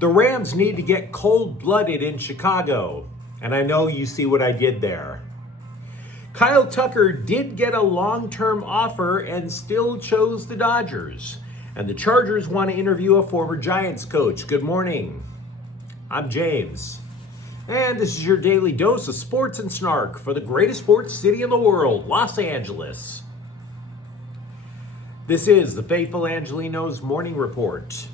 The Rams need to get cold-blooded in Chicago. And I know you see what I did there. Kyle Tucker did get a long-term offer and still chose the Dodgers. And the Chargers want to interview a former Giants coach. Good morning. I'm James. And this is your daily dose of sports and snark for the greatest sports city in the world, Los Angeles. This is the faithful Angelenos Morning Report.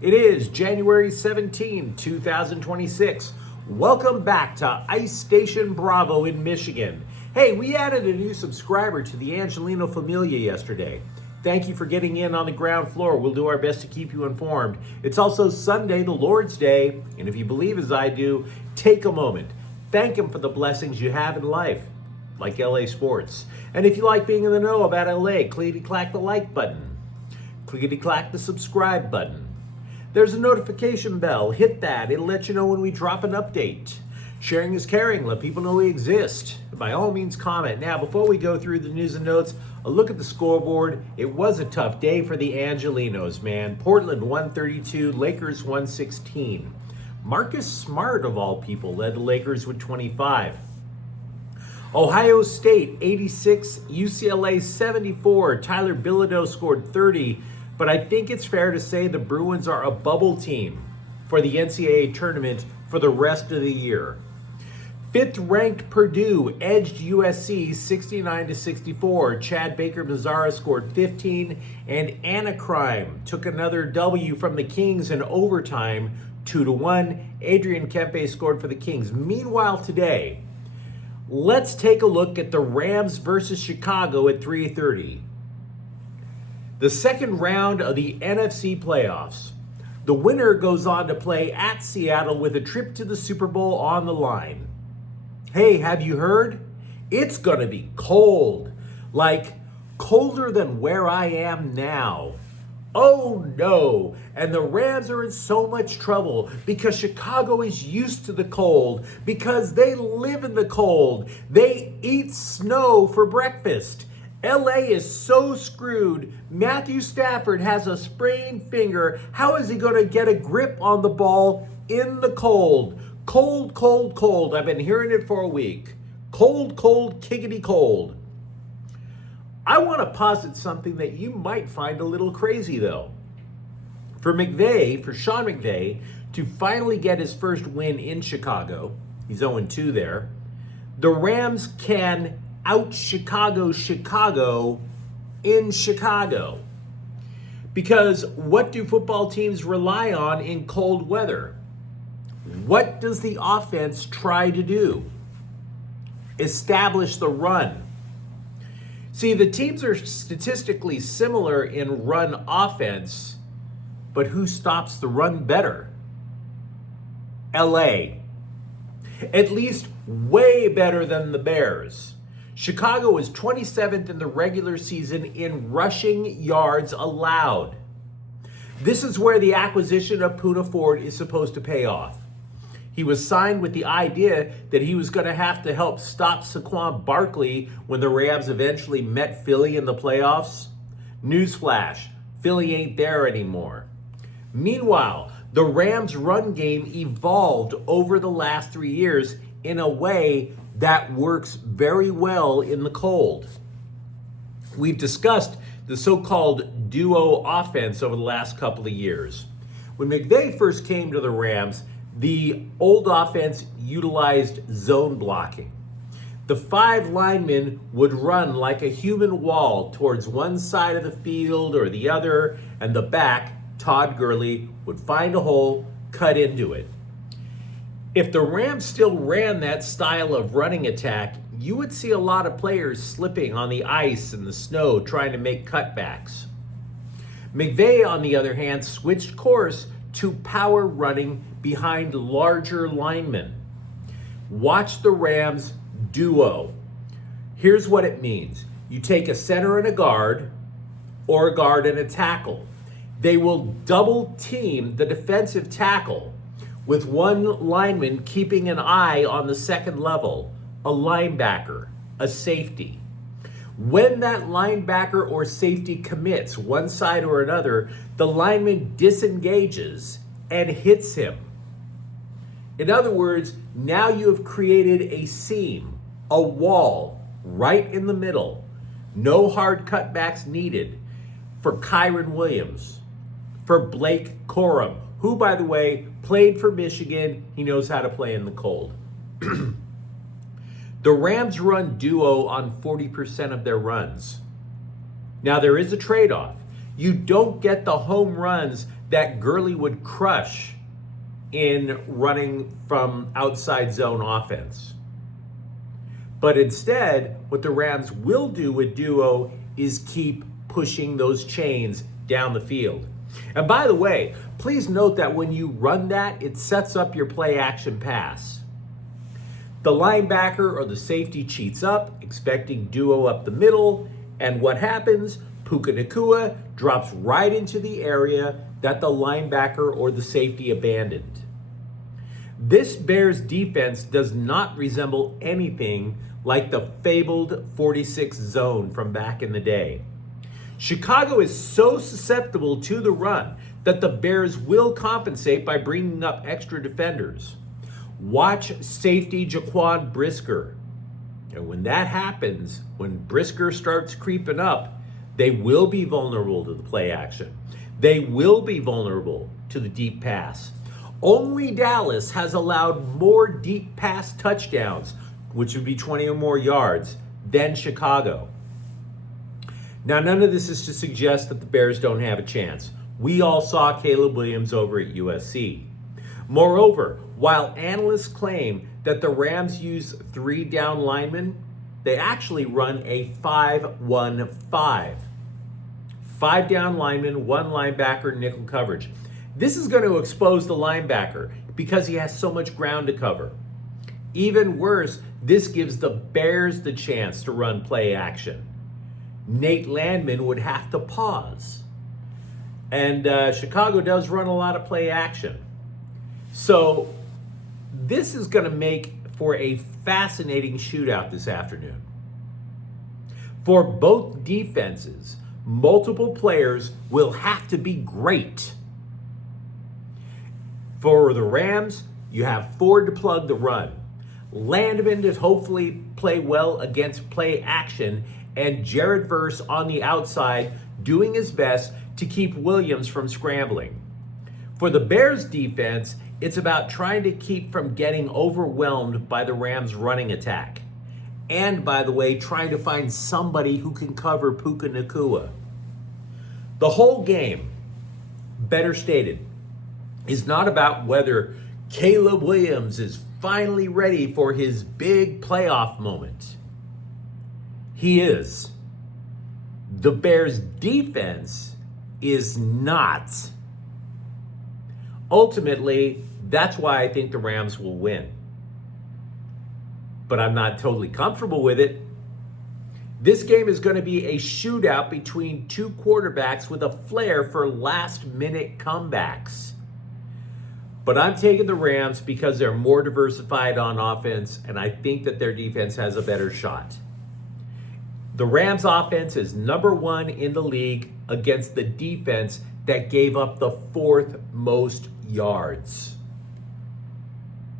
It is January 17, 2026. Welcome back to Ice Station Bravo in Michigan. Hey, we added a new subscriber to the Angeleno Familia yesterday. Thank you for getting in on the ground floor. We'll do our best to keep you informed. It's also Sunday, the Lord's Day, and if you believe as I do, take a moment. Thank Him for the blessings you have in life, like LA sports. And if you like being in the know about LA, clickety-clack the like button. Clickety-clack the subscribe button. There's a notification bell. Hit that. It'll let you know when we drop an update. Sharing is caring. Let people know we exist. By all means, comment. Now, before we go through the news and notes, a look at the scoreboard. It was a tough day for the Angelenos, man. Portland 132, Lakers 116. Marcus Smart, of all people, led the Lakers with 25. Ohio State 86, UCLA 74. Tyler Bilodeau scored 30. But I think it's fair to say the Bruins are a bubble team for the NCAA tournament for the rest of the year. Fifth-ranked Purdue edged USC 69-64. Chad Baker-Mazara scored 15, and Anacrime took another W from the Kings in overtime, 2-1. Adrian Kempe scored for the Kings. Meanwhile, today, let's take a look at the Rams versus Chicago at 3:30. The second round of the NFC playoffs. The winner goes on to play at Seattle with a trip to the Super Bowl on the line. Hey, have you heard? It's gonna be cold. Like, colder than where I am now. Oh no, and the Rams are in so much trouble because Chicago is used to the cold, because they live in the cold. They eat snow for breakfast. LA is so screwed. Matthew Stafford has a sprained finger. How is he going to get a grip on the ball in the cold? Cold, cold, cold. I've been hearing it for a week. Cold, cold, kickity cold. I want to posit something that you might find a little crazy, though. For Sean McVay, to finally get his first win in Chicago, he's 0-2 there, the Rams can out-Chicago in Chicago. Because what do football teams rely on in cold weather? What does the offense try to do? Establish the run. See, the teams are statistically similar in run offense, but who stops the run better? LA. At least way better than the Bears. Chicago is 27th in the regular season in rushing yards allowed. This is where the acquisition of Poona Ford is supposed to pay off. He was signed with the idea that he was going to have to help stop Saquon Barkley when the Rams eventually met Philly in the playoffs. Newsflash, Philly ain't there anymore. Meanwhile, the Rams' run game evolved over the last 3 years in a way that works very well in the cold. We've discussed the so-called duo offense over the last couple of years. When McVay first came to the Rams, the old offense utilized zone blocking. The 5 linemen would run like a human wall towards one side of the field or the other, and the back, Todd Gurley, would find a hole, cut into it. If the Rams still ran that style of running attack, you would see a lot of players slipping on the ice and the snow trying to make cutbacks. McVay, on the other hand, switched course to power running behind larger linemen. Watch the Rams duo. Here's what it means. You take a center and a guard, or a guard and a tackle. They will double team the defensive tackle, with one lineman keeping an eye on the second level, a linebacker, a safety. When that linebacker or safety commits one side or another, the lineman disengages and hits him. In other words, now you have created a seam, a wall, right in the middle. No hard cutbacks needed for Kyron Williams, for Blake Corum, who, by the way, played for Michigan. He knows how to play in the cold. The Rams run duo on 40% of their runs. Now, there is a trade-off. You don't get the home runs that Gurley would crush in running from outside zone offense. But instead, what the Rams will do with duo is keep pushing those chains down the field. And by the way, please note that when you run that, it sets up your play action pass. The linebacker or the safety cheats up, expecting duo up the middle, and what happens? Puka Nacua drops right into the area that the linebacker or the safety abandoned. This Bears defense does not resemble anything like the fabled 46 zone from back in the day. Chicago is so susceptible to the run that the Bears will compensate by bringing up extra defenders. Watch safety Jaquan Brisker. And when that happens, when Brisker starts creeping up, they will be vulnerable to the play action. They will be vulnerable to the deep pass. Only Dallas has allowed more deep pass touchdowns, which would be 20 or more yards, than Chicago. Now, none of this is to suggest that the Bears don't have a chance. We all saw Caleb Williams over at USC. Moreover, while analysts claim that the Rams use 3 down linemen, they actually run a 5-1-5. 5 down linemen, 1 linebacker, nickel coverage. This is going to expose the linebacker because he has so much ground to cover. Even worse, this gives the Bears the chance to run play action. Nate Landman would have to pause. And Chicago does run a lot of play action. So this is going to make for a fascinating shootout this afternoon. For both defenses, multiple players will have to be great. For the Rams, you have Ford to plug the run, Landman to hopefully play well against play action, and Jared Verse on the outside doing his best to keep Williams from scrambling. For the Bears defense, it's about trying to keep from getting overwhelmed by the Rams' running attack. And, by the way, trying to find somebody who can cover Puka Nacua. The whole game, better stated, is not about whether Caleb Williams is finally ready for his big playoff moment. He is. The Bears' defense is not. Ultimately, that's why I think the Rams will win. But I'm not totally comfortable with it. This game is going to be a shootout between 2 quarterbacks with a flair for last-minute comebacks. But I'm taking the Rams because they're more diversified on offense, and I think that their defense has a better shot. The Rams' offense is number 1 in the league against the defense that gave up the 4th most yards.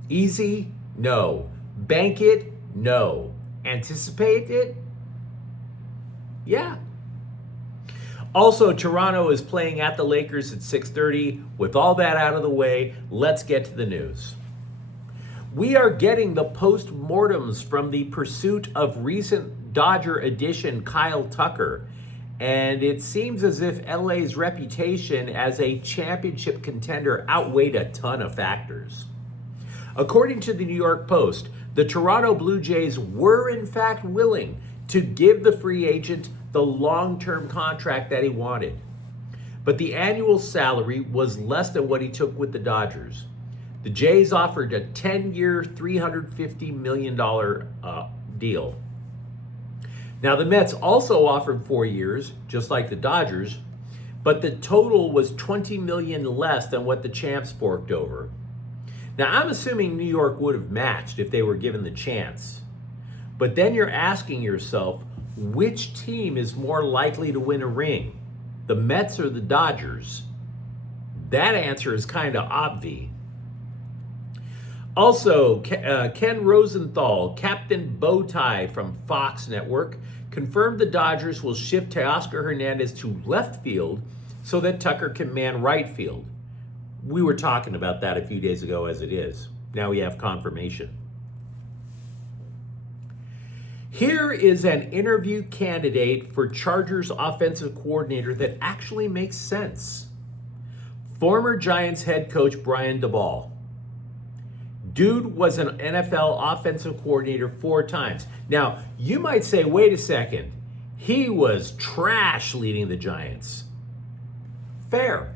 Easy? No. Bank it? No. Anticipate it? Yeah. Also, Toronto is playing at the Lakers at 6:30. With all that out of the way, let's get to the news. We are getting the post-mortems from the pursuit of recent Dodger addition Kyle Tucker, and it seems as if LA's reputation as a championship contender outweighed a ton of factors. According to the New York Post, the Toronto Blue Jays were in fact willing to give the free agent the long-term contract that he wanted. But the annual salary was less than what he took with the Dodgers. The Jays offered a 10-year, $350 million deal. Now, the Mets also offered 4 years, just like the Dodgers, but the total was $20 million less than what the champs forked over. Now, I'm assuming New York would have matched if they were given the chance. But then you're asking yourself, which team is more likely to win a ring, the Mets or the Dodgers? That answer is kind of obvious. Also, Ken Rosenthal, Captain Bowtie from Fox Network, confirmed the Dodgers will shift Teoscar Hernandez to left field so that Tucker can man right field. We were talking about that a few days ago as it is. Now we have confirmation. Here is an interview candidate for Chargers offensive coordinator that actually makes sense. Former Giants head coach Brian Daboll. Dude was an NFL offensive coordinator 4 times. Now, you might say, wait a second, he was trash leading the Giants. Fair,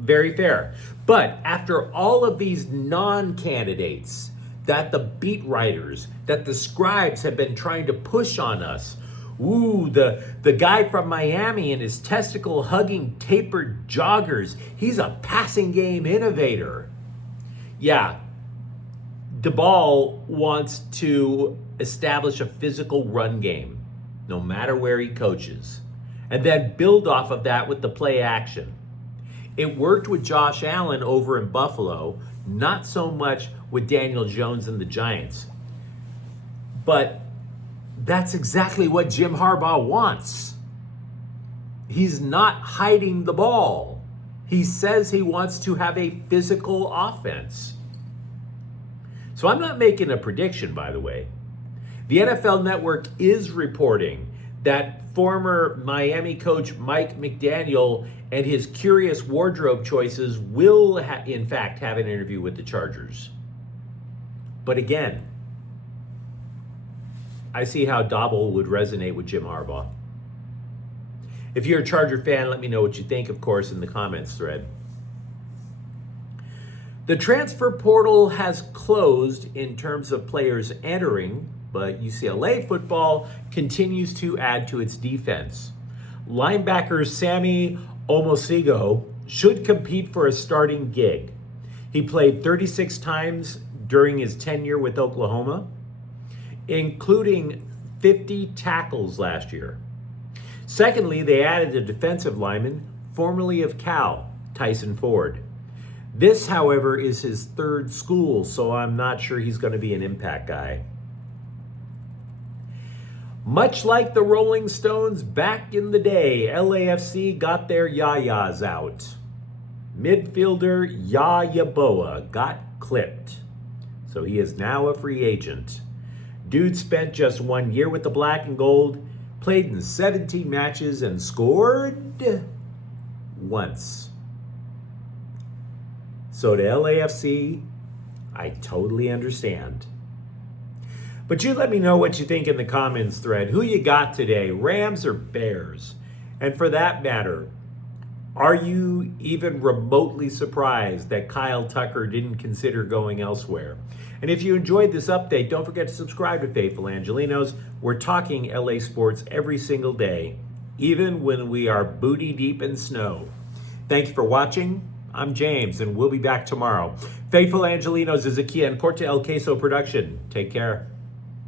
very fair. But after all of these non-candidates that the beat writers, that the scribes have been trying to push on us, the guy from Miami and his testicle-hugging tapered joggers, he's a passing game innovator. Yeah, Daboll wants to establish a physical run game, no matter where he coaches, and then build off of that with the play action. It worked with Josh Allen over in Buffalo, not so much with Daniel Jones and the Giants. But that's exactly what Jim Harbaugh wants. He's not hiding the ball. He says he wants to have a physical offense. So I'm not making a prediction, by the way. The NFL Network is reporting that former Miami coach Mike McDaniel and his curious wardrobe choices will, in fact, have an interview with the Chargers. But again, I see how Daboll would resonate with Jim Harbaugh. If you're a Charger fan, let me know what you think, of course, in the comments thread. The transfer portal has closed in terms of players entering, but UCLA football continues to add to its defense. Linebacker Sammy Omosigo should compete for a starting gig. He played 36 times during his tenure with Oklahoma, including 50 tackles last year. Secondly, they added a defensive lineman, formerly of Cal, Tyson Ford. This, however, is his 3rd school, so I'm not sure he's going to be an impact guy. Much like the Rolling Stones back in the day, LAFC got their yayas out. Midfielder Yaya Boa got clipped, so he is now a free agent. Dude spent just 1 year with the Black and Gold, played in 17 matches, and scored once. So to LAFC, I totally understand. But you let me know what you think in the comments thread. Who you got today, Rams or Bears? And for that matter, are you even remotely surprised that Kyle Tucker didn't consider going elsewhere? And if you enjoyed this update, don't forget to subscribe to Faithful Angelenos. We're talking LA sports every single day, even when we are booty deep in snow. Thank you for watching. I'm James, and we'll be back tomorrow. Faithful Angelenos is a Kia and Corte El Queso production. Take care.